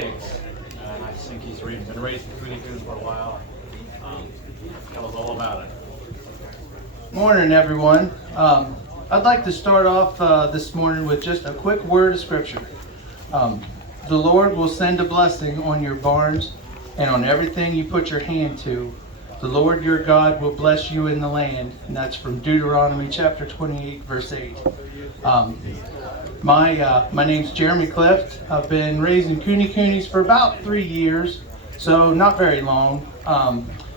Pigs. And I think he's been raising Kunekune for a while. Tell us all about it. Morning, everyone. I'd like to start off this morning with just a quick word of scripture. The Lord will send a blessing on your barns and on everything you put your hand to. The Lord your God will bless you in the land. And that's from Deuteronomy chapter 28, verse 8. My name's Jeremy Clift. I've been raising Kunekunes for about 3 years, so not very long.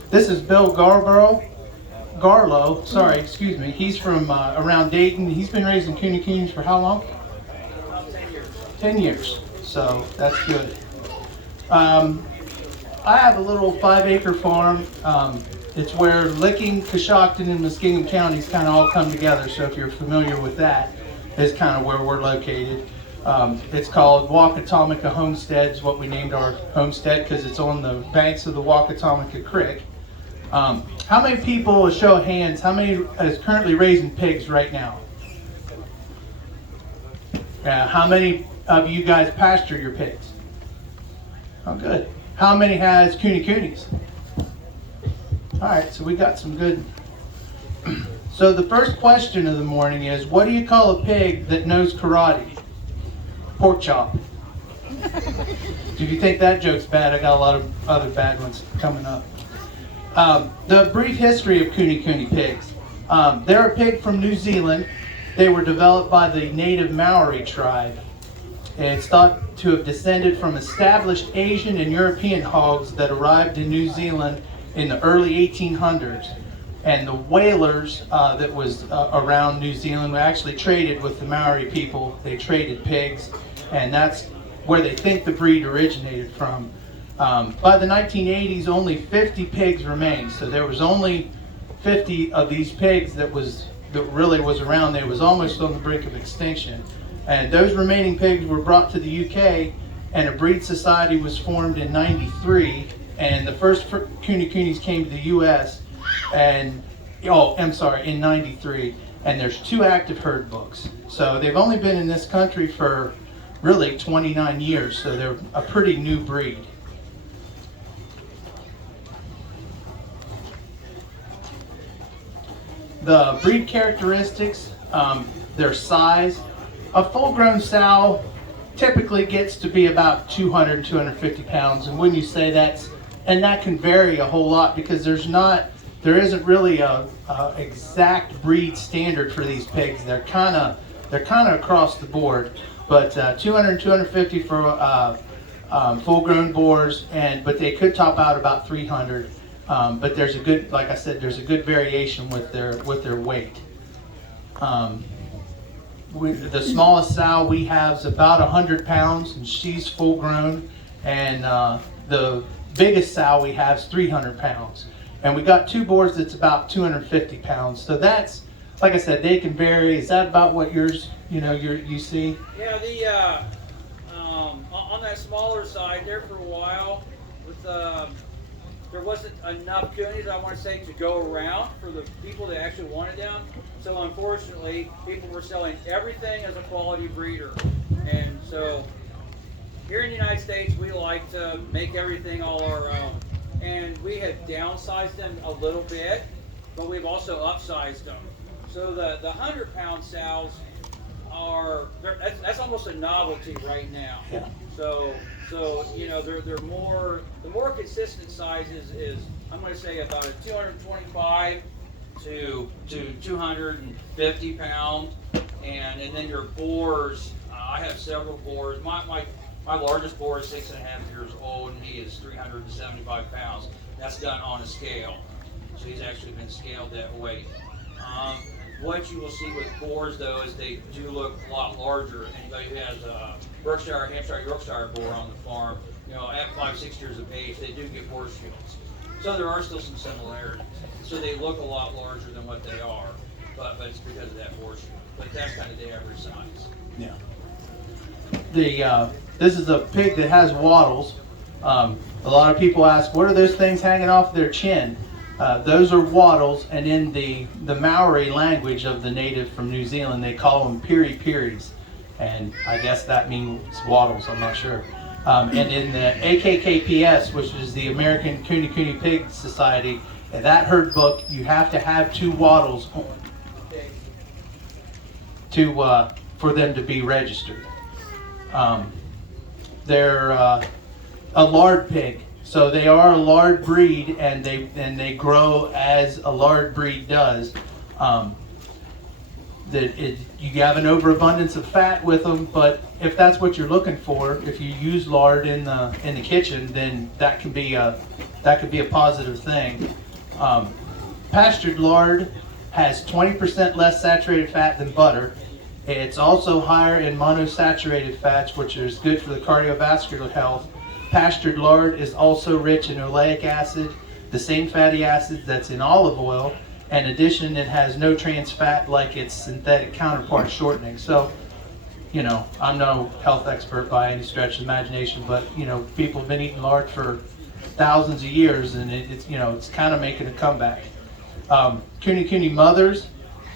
This is Bill Garlow. He's from around Dayton. He's been raising Kunekunes for how long? 10 years. So that's good. I have a little 5-acre farm. It's where Licking, Coshocton, and Muskingum counties kind of all come together. So if you're familiar with that, is kind of where we're located. It's called Wakatomica Homestead, is what we named our homestead because it's on the banks of the Wakatomica Creek. How many people, a show of hands, how many is currently raising pigs right now? How many of you guys pasture your pigs? Oh, good. How many has Kunekunes? All right, so we got some good. So the first question of the morning is, what do you call a pig that knows karate? Pork chop. If you think that joke's bad, I got a lot of other bad ones coming up. The brief history of Kunekune pigs. They're a pig from New Zealand. They were developed by the native Maori tribe. It's thought to have descended from established Asian and European hogs that arrived in New Zealand in the early 1800s. And the whalers that was around New Zealand actually traded with the Maori people. They traded pigs, and that's where they think the breed originated from. By the 1980s, only 50 pigs remained. So there was only 50 of these pigs that really was around. They was almost on the brink of extinction. And those remaining pigs were brought to the UK, and a breed society was formed in '93. And the first Kunekunes came to the US in '93. And there's 2 active herd books. So they've only been in this country for really 29 years. So they're a pretty new breed. The breed characteristics, their size. A full-grown sow typically gets to be about 200, 250 pounds. And when you say that can vary a whole lot because there isn't really a exact breed standard for these pigs. They're kind of across the board. But 200, 250 for full-grown boars, but they could top out about 300. But there's a good, like I said, there's a good variation with their weight. The smallest sow we have is about 100 pounds, and she's full grown. And the biggest sow we have is 300 pounds. And we got 2 boars that's about 250 pounds. So that's, like I said, they can vary. Is that about what you see? Yeah, on that smaller side there for a while, with there wasn't enough Coonies, I want to say, to go around for the people that actually wanted them. So unfortunately, people were selling everything as a quality breeder. And so here in the United States, we like to make everything all our own. And we have downsized them a little bit, but we've also upsized them. So the 100-pound sows that's almost a novelty right now. Yeah. So they're more, the more consistent sizes is I'm going to say about a 225 to 250 pounds, and then your boars. I have several boars. My largest boar is 6.5 years old, and he is 375 pounds. That's done on a scale, so he's actually been scaled that weight. What you will see with boars, though, is they do look a lot larger. Anybody who has a Berkshire, Hampshire, Yorkshire boar on the farm, at 5-6 years of age, they do get horse shields. So there are still some similarities. So they look a lot larger than what they are, but it's because of that horse shield. But that's kind of the average size. Yeah. This is a pig that has wattles. A lot of people ask, what are those things hanging off their chin? Those are wattles, and in the Maori language of the native from New Zealand, they call them piri-piris, and I guess that means wattles, I'm not sure. And in the AKKPS, which is the American Kunekune Pig Society, in that herd book, you have to have 2 wattles to for them to be registered. They're a lard pig, so they are a lard breed, and they grow as a lard breed does. You have an overabundance of fat with them, but if that's what you're looking for, if you use lard in the kitchen, then that can be a positive thing. Pastured lard has 20% less saturated fat than butter. It's also higher in monosaturated fats, which is good for the cardiovascular health. Pastured lard is also rich in oleic acid, the same fatty acids that's in olive oil. In addition, it has no trans fat like its synthetic counterpart shortening. So, you know, I'm no health expert by any stretch of imagination, but, you know, people have been eating lard for thousands of years, and it's you know, it's kind of making a comeback. Kunekune mothers,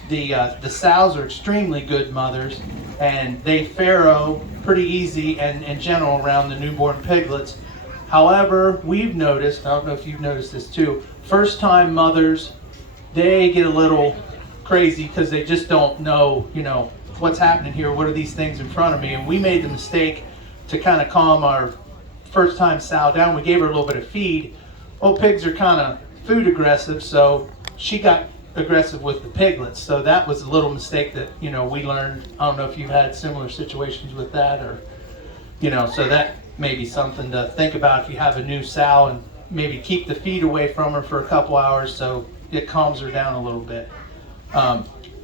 the sows are extremely good mothers, and they farrow pretty easy and gentle around the newborn piglets. However, we've noticed, I don't know if you've noticed this too, first-time mothers, they get a little crazy because they just don't know, you know, what's happening here, what are these things in front of me, and we made the mistake to kind of calm our first-time sow down. We gave her a little bit of feed. Well, pigs are kind of food aggressive, so she got aggressive with the piglets, so that was a little mistake that, you know, we learned. I don't know if you've had similar situations with that, or, you know, so that may be something to think about if you have a new sow, and maybe keep the feed away from her for a couple hours so it calms her down a little bit.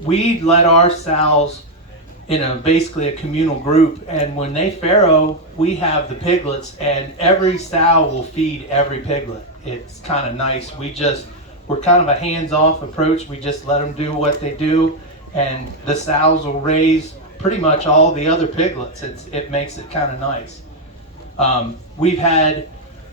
We let our sows in basically a communal group, and when they farrow, we have the piglets, and every sow will feed every piglet. It's kind of nice. We're kind of a hands-off approach. We just let them do what they do, and the sows will raise pretty much all the other piglets. It makes it kind of nice.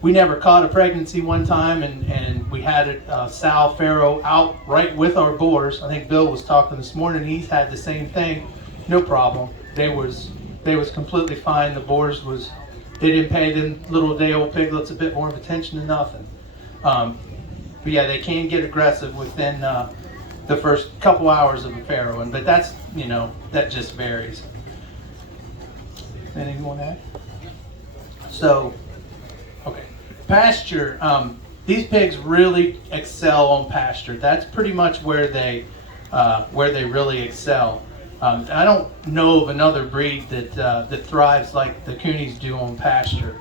We never caught a pregnancy one time, and we had a sow farrow out right with our boars. I think Bill was talking this morning. He's had the same thing, no problem. They was completely fine. The boars they didn't pay them little day-old piglets a bit more of attention than nothing. But yeah, they can get aggressive within the first couple hours of a farrowing, but that's, you know, that just varies. Anything you want to add? So, okay, pasture. These pigs really excel on pasture. That's pretty much where they really excel. I don't know of another breed that thrives like the Coonies do on pasture.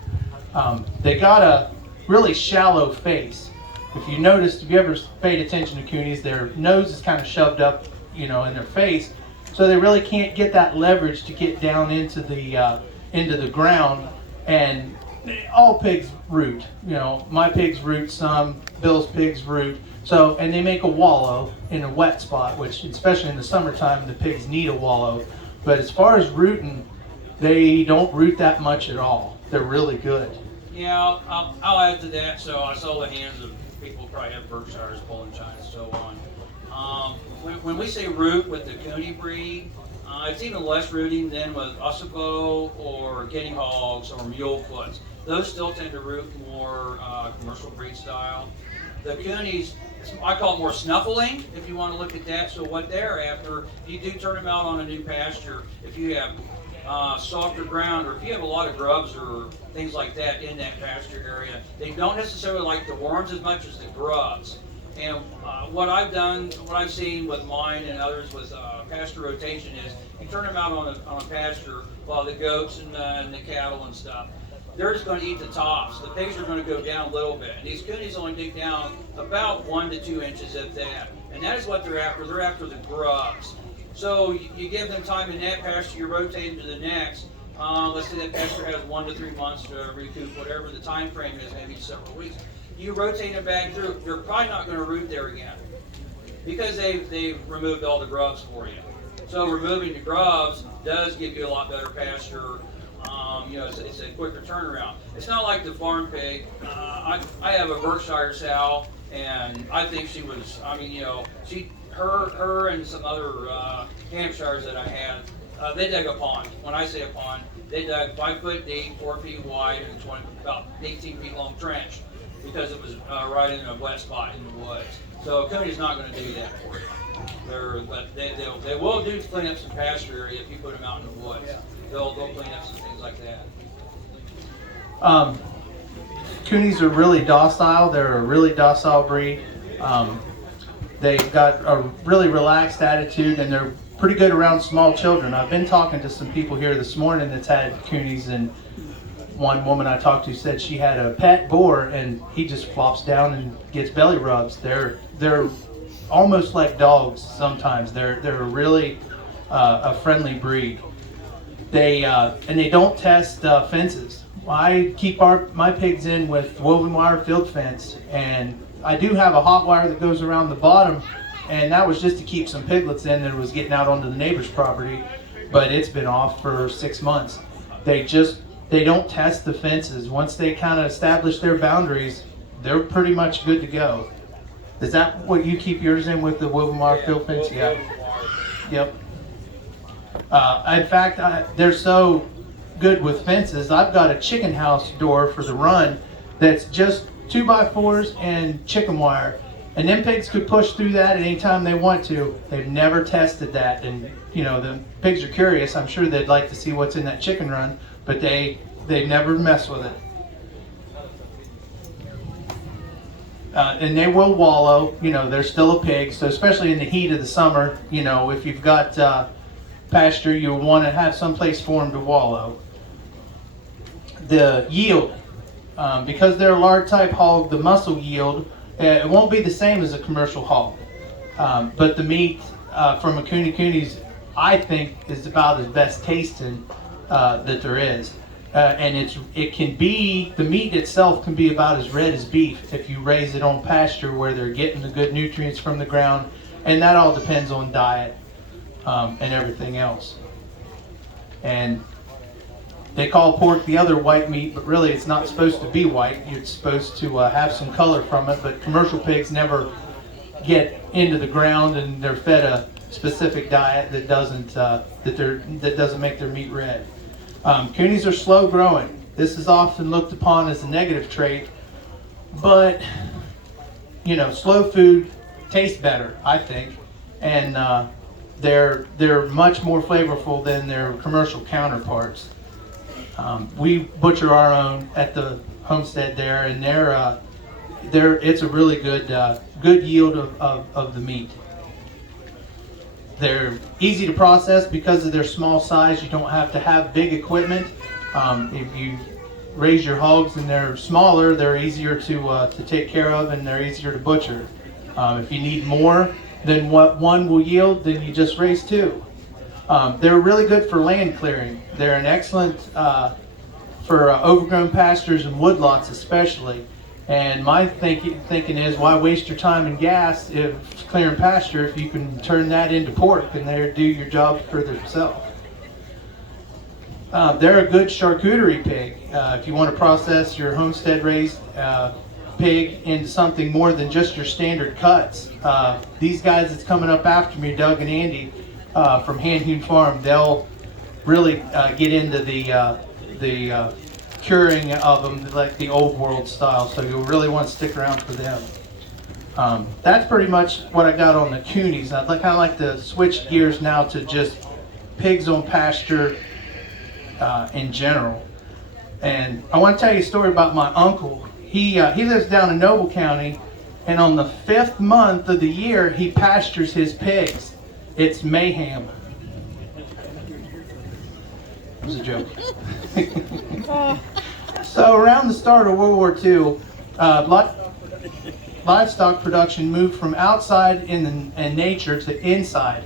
They got a really shallow face. If you noticed, if you ever paid attention to Coonies, their nose is kind of shoved up, you know, in their face, so they really can't get that leverage to get down into the ground. And all pigs root. You know, my pigs root some, Bill's pigs root. So, and they make a wallow in a wet spot, which, especially in the summertime, the pigs need a wallow. But as far as rooting, they don't root that much at all. They're really good. Yeah, I'll add to that. So I saw the hands of people who probably have Berkshires, Poland China, and so on. When we say root with the Coney breed, it's even less rooting than with Ossebo or Guinea Hogs or Mulefoots. Those still tend to root more commercial breed style. The Coonies, I call it more snuffling, if you want to look at that. So what they're after, if you do turn them out on a new pasture, if you have softer ground, or if you have a lot of grubs or things like that in that pasture area, they don't necessarily like the worms as much as the grubs. And what I've seen with mine and others with pasture rotation is you turn them out on a pasture while the goats and the cattle and stuff, they're just going to eat the tops. The pigs are going to go down a little bit. And these Coonies only dig down about 1 to 2 inches at that. And that is what they're after. They're after the grubs. So you give them time in that pasture, you rotate them to the next. Let's say that pasture has 1 to 3 months to recoup, whatever the time frame is, maybe several weeks. You rotate them back through, they're probably not going to root there again because they've removed all the grubs for you. So removing the grubs does give you a lot better pasture. You know, it's a quicker turnaround. It's not like the farm pig. I have a Berkshire sow, and I think she was, I mean, you know, her and some other Hampshires that I had, They dug a pond. When I say a pond, they dug 5 foot deep, 4 feet wide, and about 18 feet long trench because it was right in a wet spot in the woods. So a Cooney's not going to do that for you. But they will do clean up some pasture area if you put them out in the woods. They'll clean up some things like that. Coonies are really docile. They're a really docile breed. They've got a really relaxed attitude, and they're pretty good around small children. I've been talking to some people here this morning that's had Coonies, and one woman I talked to said she had a pet boar, and he just flops down and gets belly rubs. They're almost like dogs sometimes. They're really a friendly breed. They don't test fences. I keep my pigs in with woven wire field fence, and I do have a hot wire that goes around the bottom, and that was just to keep some piglets in that was getting out onto the neighbor's property, but it's been off for 6 months. They don't test the fences. Once they kind of establish their boundaries, they're pretty much good to go. Is that what you keep yours in with the woven wire field fence? Yeah. Yep. In fact, they're so good with fences. I've got a chicken house door for the run that's just 2x4s and chicken wire, and them pigs could push through that at any time they want to. They've never tested that, and you know the pigs are curious. I'm sure they'd like to see what's in that chicken run, but they never mess with it. And they will wallow. You know, they're still a pig, so especially in the heat of the summer, you know, if you've got pasture, you want to have some place for them to wallow. The yield, because they're a large type hog, the muscle yield, it won't be the same as a commercial hog. But the meat from a Kunekune, I think, is about as best tasting that there is. And the meat itself can be about as red as beef if you raise it on pasture where they're getting the good nutrients from the ground. And that all depends on diet and everything else. And they call pork the other white meat, but really it's not supposed to be white. It's supposed to have some color from it, but commercial pigs never get into the ground, and they're fed a specific diet that doesn't make their meat red. Coonies are slow growing. This is often looked upon as a negative trait, but you know, slow food tastes better, I think, and they're much more flavorful than their commercial counterparts. We butcher our own at the homestead there, and it's a really good yield of the meat. They're easy to process because of their small size. You don't have to have big equipment. If you raise your hogs and they're smaller, they're easier to take care of, and they're easier to butcher. If you need more than what one will yield, then you just raise 2. They're really good for land clearing. They're an excellent for overgrown pastures and woodlots especially. And my thinking is, why waste your time and gas if clearing pasture if you can turn that into pork and there do your job for themselves. They're a good charcuterie pig. If you want to process your homestead raised pig into something more than just your standard cuts. These guys that's coming up after me, Doug and Andy from Hand Hewn Farm, they'll really get into the curing of them like the old world style, so you'll really want to stick around for them. That's pretty much what I got on the Coonies. I'd kind of like to switch gears now to just pigs on pasture in general. And I want to tell you a story about my uncle. He lives down in Noble County, and on the 5th month of the year he pastures his pigs. It's mayhem. It was a joke. So around the start of World War II, livestock production moved from outside in nature to inside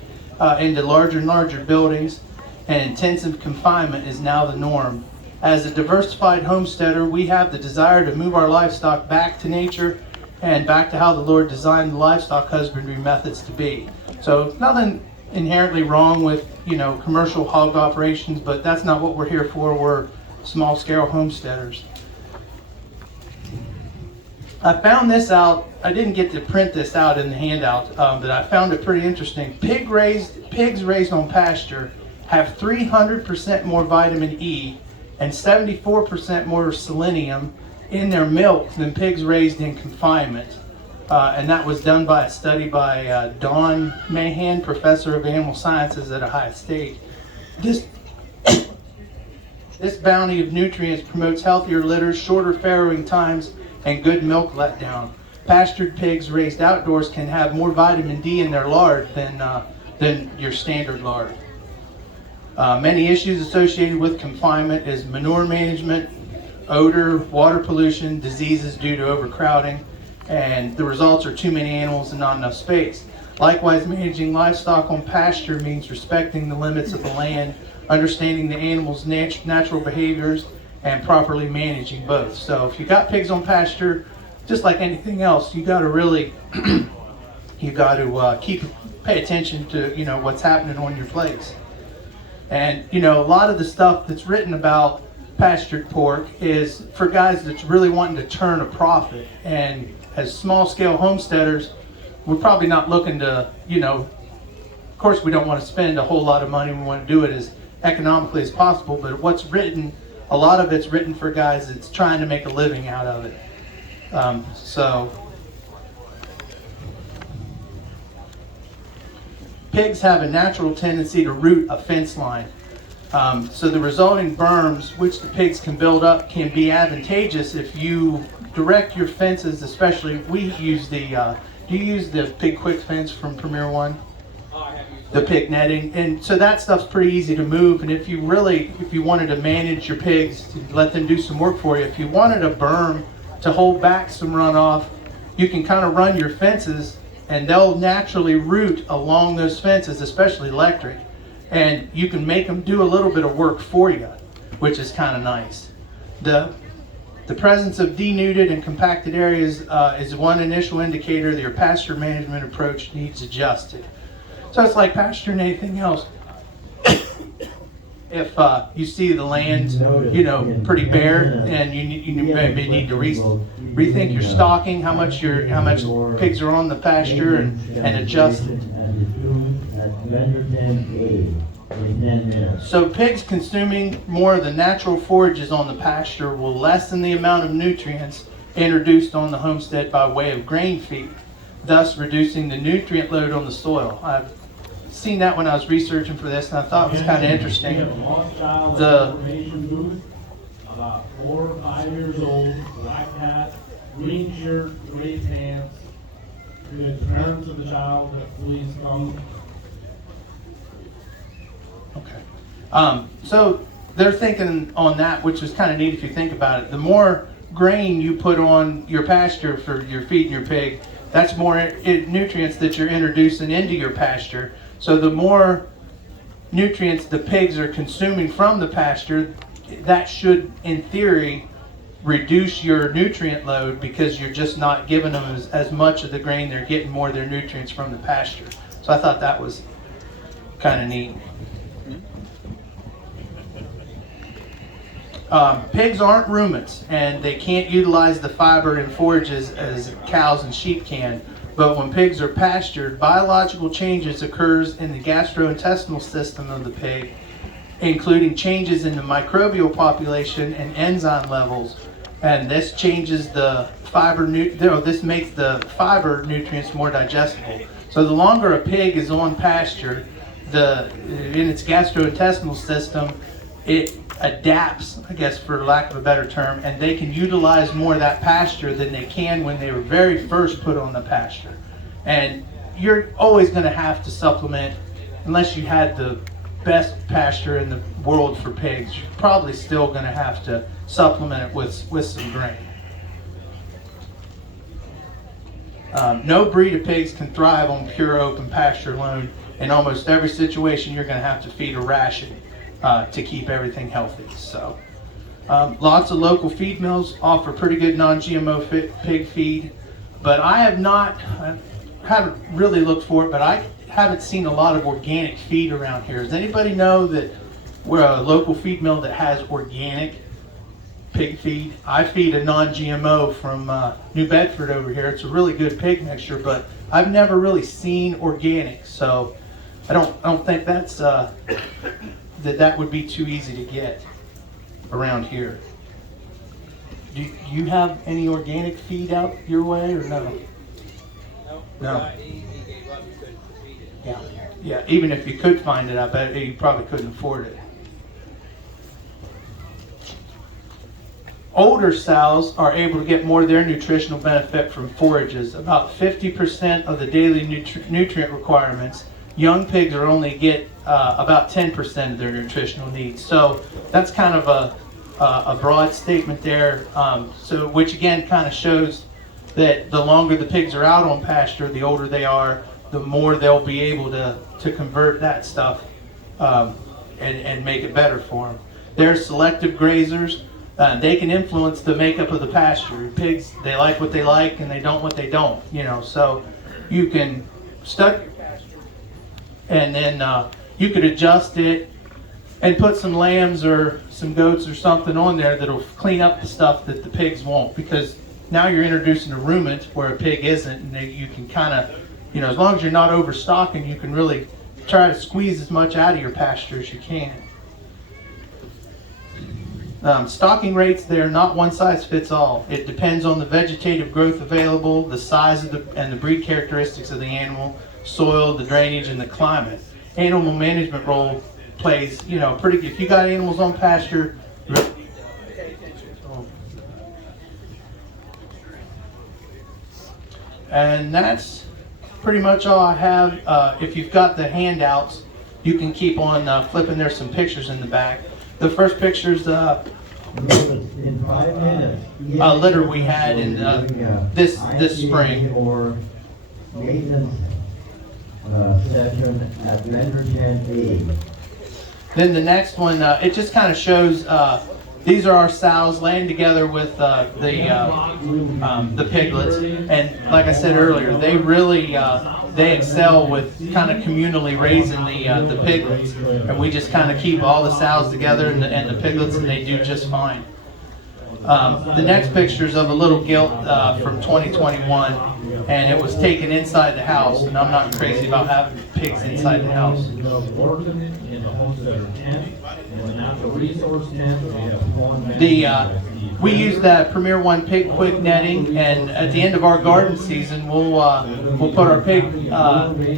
into larger and larger buildings, and intensive confinement is now the norm. As a diversified homesteader, we have the desire to move our livestock back to nature and back to how the Lord designed the livestock husbandry methods to be. So nothing inherently wrong with, you know, commercial hog operations, but that's not what we're here for. We're small scale homesteaders. I found this out. I didn't get to print this out in the handout, but I found it pretty interesting. Pigs raised on pasture have 300% more vitamin E and 74% more selenium in their milk than pigs raised in confinement. And that was done by a study by Don Mahan, professor of animal sciences at Ohio State. This bounty of nutrients promotes healthier litters, shorter farrowing times, and good milk letdown. Pastured pigs raised outdoors can have more vitamin D in their lard than your standard lard. Many issues associated with confinement is manure management, odor, water pollution, diseases due to overcrowding, and the results are too many animals and not enough space. Likewise, managing livestock on pasture means respecting the limits of the land, understanding the animal's natural behaviors, and properly managing both. So if you got pigs on pasture, just like anything else, you got to really, pay attention to, what's happening on your place. And, a lot of the stuff that's written about pastured pork is for guys that's really wanting to turn a profit. And as small-scale homesteaders, we're probably not looking to, of course we don't want to spend a whole lot of money. We want to do it as economically as possible. But what's written, a lot of it's written for guys that's trying to make a living out of it. Pigs have a natural tendency to root a fence line. So the resulting berms, which the pigs can build up, can be advantageous if you direct your fences, especially, we use the, do you use the Pig Quick fence from Premier One? I have used The pig netting, and so that stuff's pretty easy to move. And if you wanted to manage your pigs, to let them do some work for you, if you wanted a berm to hold back some runoff, you can kind of run your fences and they'll naturally root along those fences, especially electric, and you can make them do a little bit of work for you, which is kind of nice. The presence of denuded and compacted areas is one initial indicator that your pasture management approach needs adjusted. So it's like pasturing anything else. If you see the land, pretty bare, and you maybe need to rethink your stocking, how much pigs are on the pasture, and adjust it. So pigs consuming more of the natural forages on the pasture will lessen the amount of nutrients introduced on the homestead by way of grain feed, thus reducing the nutrient load on the soil. I've seen that when I was researching for this, and I thought it was kind of interesting. About 4 or 5 years old, black hat, green shirt, gray pants. The parents of the child that flees from. Okay. So they're thinking on that, which is kind of neat if you think about it. The more grain you put on your pasture for your feeding your pig, that's more nutrients that you're introducing into your pasture. So the more nutrients the pigs are consuming from the pasture, that should, in theory, reduce your nutrient load because you're just not giving them as much of the grain. They're getting more of their nutrients from the pasture. So I thought that was kind of neat. Pigs aren't ruminants, and they can't utilize the fiber and forages as cows and sheep can. But when pigs are pastured, biological changes occurs in the gastrointestinal system of the pig, including changes in the microbial population and enzyme levels. And this changes the fiber, this makes the fiber nutrients more digestible. So the longer a pig is on pasture, in its gastrointestinal system, it adapts, I guess for lack of a better term, and they can utilize more of that pasture than they can when they were very first put on the pasture. And you're always going to have to supplement, unless you had the best pasture in the world for pigs, you're probably still going to have to supplement it with some grain. No breed of pigs can thrive on pure open pasture alone. In almost every situation, you're going to have to feed a ration to keep everything healthy. So, lots of local feed mills offer pretty good non-GMO pig feed, but I haven't really looked for it, but I haven't seen a lot of organic feed around here. Does anybody know that we're a local feed mill that has organic pig feed? I feed a non-GMO from New Bedford over here. It's a really good pig mixture, but I've never really seen organic, so I don't think that's that would be too easy to get around here. Do you have any organic feed out your way or no? No. He gave up, he couldn't feed it. Yeah. Yeah, even if you could find it, I bet you probably couldn't afford it. Older sows are able to get more of their nutritional benefit from forages. About 50% of the daily nutrient requirements. Young pigs are only get about 10% of their nutritional needs. So that's kind of a broad statement there. So which again kind of shows that the longer the pigs are out on pasture, the older they are, the more they'll be able to convert that stuff and make it better for them. They're selective grazers. They can influence the makeup of the pasture. Pigs, they like what they like and they don't what they don't, you know. So you can study your pasture and then you could adjust it and put some lambs or some goats or something on there that'll clean up the stuff that the pigs won't, because now you're introducing a ruminant where a pig isn't, and you can kind of, you know, as long as you're not overstocking, you can really try to squeeze as much out of your pasture as you can. Stocking rates, they're not one size fits all. It depends on the vegetative growth available, the size of and the breed characteristics of the animal, soil, the drainage, and the climate. Animal management role plays, you know, pretty good. If you got animals on pasture, really pay attention. And that's pretty much all I have. If you've got the handouts, you can keep on flipping. There's some pictures in the back. The first picture's in 5 minutes. a litter we had in this spring. Or maintenance session at vendor tent B. Then the next one, it just kind of shows. These are our sows laying together with the piglets, and like I said earlier, they really they excel with kind of communally raising the piglets, and we just kind of keep all the sows together and the piglets, and they do just fine. The next picture is of a little gilt from 2021, and it was taken inside the house, and I'm not crazy about having pigs inside the house. In the Homestead tent, in the natural resource tent, we have one. We use that Premier One Pig Quick netting, and at the end of our garden season, we'll put our pig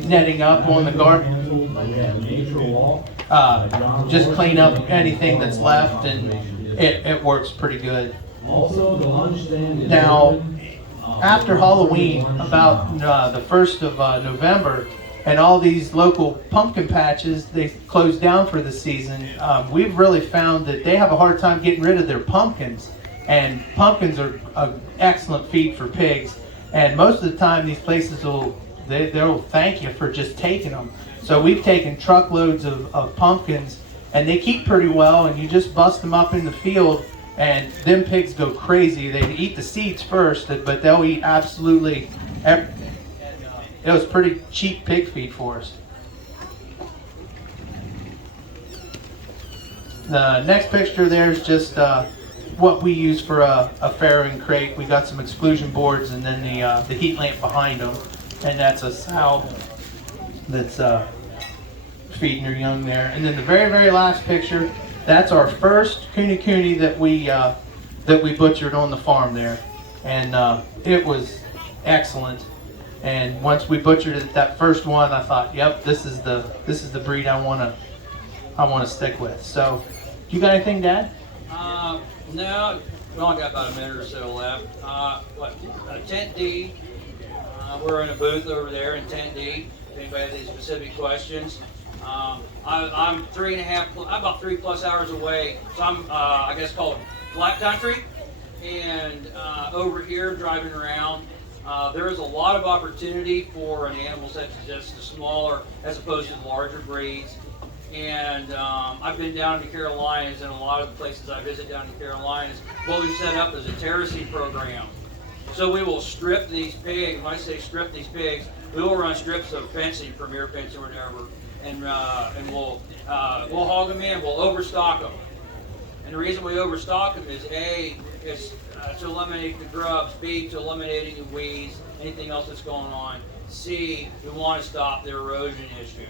netting up on the garden. Just clean up anything that's left, and it works pretty good. Also, the lunch stand is Now, open. after Halloween, about the 1st of November, and all these local pumpkin patches, they closed down for the season. We've really found that they have a hard time getting rid of their pumpkins, and pumpkins are an excellent feed for pigs. And most of the time, these places they'll thank you for just taking them. So we've taken truckloads of pumpkins, and they keep pretty well. And you just bust them up in the field, and them pigs go crazy. They eat the seeds first, but they'll eat absolutely everything. It was pretty cheap pig feed for us. The next picture there is just what we use for a farrowing crate. We got some exclusion boards and then the heat lamp behind them, and that's a sow that's feeding her young there. And then the very, very last picture, that's our first Kunekune that we butchered on the farm there, and it was excellent. And once we butchered it, that first one, I thought, yep, this is the breed I want to stick with. So, you got anything, Dad? No, we only got about a minute or so left. Tent D. We're in a booth over there in Tent D. If anybody has any specific questions, I'm about 3+ hours away. So I'm I guess called flat country, and over here driving around. There is a lot of opportunity for an animal such as just the smaller as opposed to the larger breeds. And I've been down in the Carolinas, and a lot of the places I visit down in the Carolinas, what we've set up is a terracing program. So we will strip these pigs. When I say strip these pigs, we will run strips of fencing, premier fencing or whatever, and we'll hog them in, we'll overstock them. And the reason we overstock them is A, is to eliminate the grubs, B, to eliminate any weeds, anything else that's going on, C, we want to stop the erosion issue.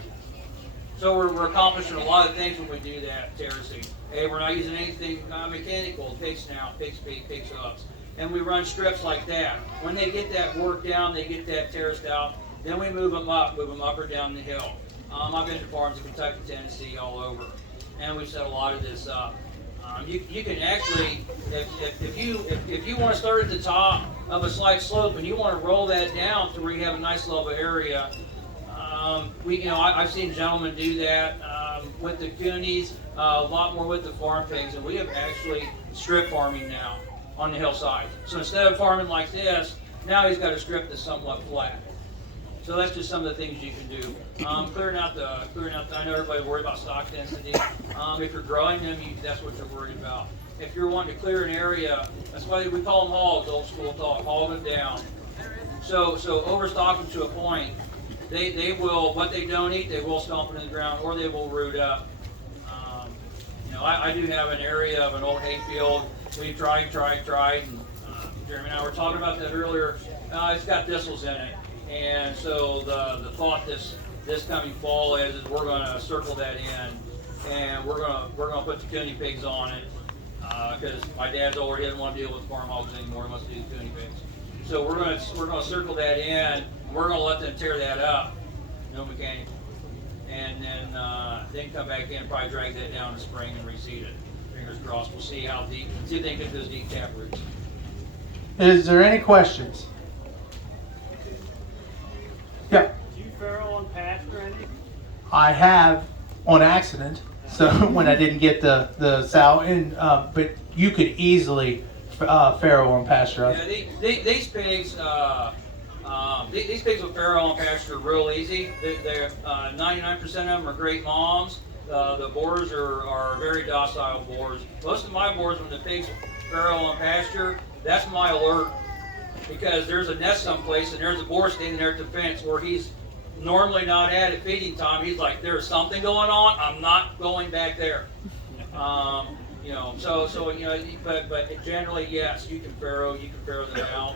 So we're accomplishing a lot of things when we do that terracing. Hey, we're not using anything mechanical, pig snout, pig's feet, pig's hooves. And we run strips like that. When they get that work down, they get that terraced out, then we move them up or down the hill. I've been to farms in Kentucky, Tennessee, all over, and we've set a lot of this up. You can actually, if you want to start at the top of a slight slope and you want to roll that down to where you have a nice level area, I've seen gentlemen do that with the Coonies, a lot more with the farm pigs, and we have actually strip farming now on the hillside. So instead of farming like this, now he's got a strip that's somewhat flat. So that's just some of the things you can do. Clearing out the, I know everybody's worried about stock density. If you're growing them, that's what you're worried about. If you're wanting to clear an area, that's why we call them hogs, old school talk, hog them down. So overstock them to a point, they will, what they don't eat, they will stomp it in the ground or they will root up. I do have an area of an old hay field. We've tried, and Jeremy and I were talking about that earlier. It's got thistles in it. And so the thought this coming fall is we're going to circle that in, and we're going to put the Cooney pigs on it because my dad's older, he doesn't want to deal with farm hogs anymore. He wants to do the Cooney pigs. So we're going to circle that in. And we're going to let them tear that up, no mechanical, and then come back in, probably drag that down in the spring and reseed it. Fingers crossed. We'll see how deep. See if they can get those deep tap roots. Is there any questions? Yeah. Do you farrow on pasture any? I have on accident, so when I didn't get the sow in, but you could easily farrow on pasture. Yeah, these pigs, these pigs will farrow on pasture real easy. They're 99% of them are great moms. The boars are very docile boars. Most of my boars, when the pigs farrow on pasture, that's my alert. Because there's a nest someplace and there's a boar standing there at the fence where he's normally not at feeding time. He's like, there's something going on. I'm not going back there. But generally, yes, you can farrow them out.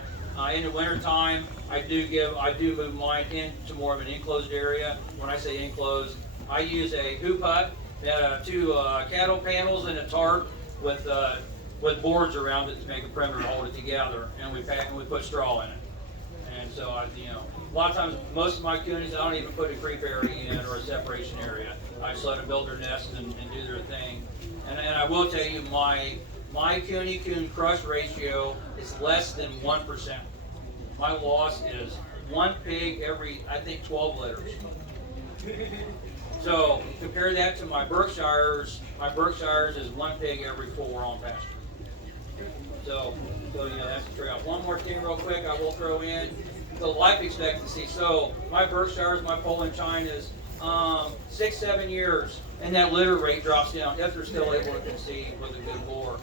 In the wintertime, I do move mine into more of an enclosed area. When I say enclosed, I use a hoop hut, two cattle panels and a tarp with boards around it to make a perimeter to hold it together, and we put straw in it. And so a lot of times, most of my Coonies, I don't even put a creep area in or a separation area. I just let them build their nest and do their thing. And I will tell you, my Cooney-Coon crush ratio is less than 1%. My loss is one pig every, I think, 12 litters. So compare that to my Berkshires. My Berkshires is one pig every 4 on pasture. So that's the trade-off. One more thing real quick I will throw in. The life expectancy. So my Berkshires, my Poland Chinas, 6-7 years, and that litter rate drops down if they're still able to conceive with a good boar.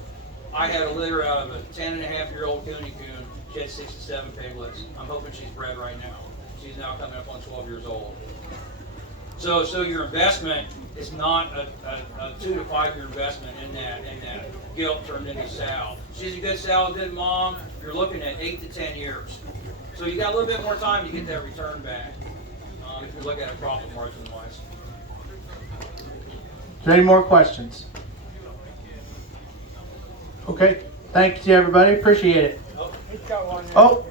I had a litter out of a 10.5-year-old Kunekune. She had 6 to 7 piglets. I'm hoping she's bred right now. She's now coming up on 12 years old. So your investment is not a 2 to 5 year investment in that gilt turned into sow. She's a good sow, a good mom. You're looking at 8 to 10 years. So you got a little bit more time to get that return back. If you look at it profit margin wise. Is there any more questions? Okay. Thank you, everybody. Appreciate it. He's got one. Oh.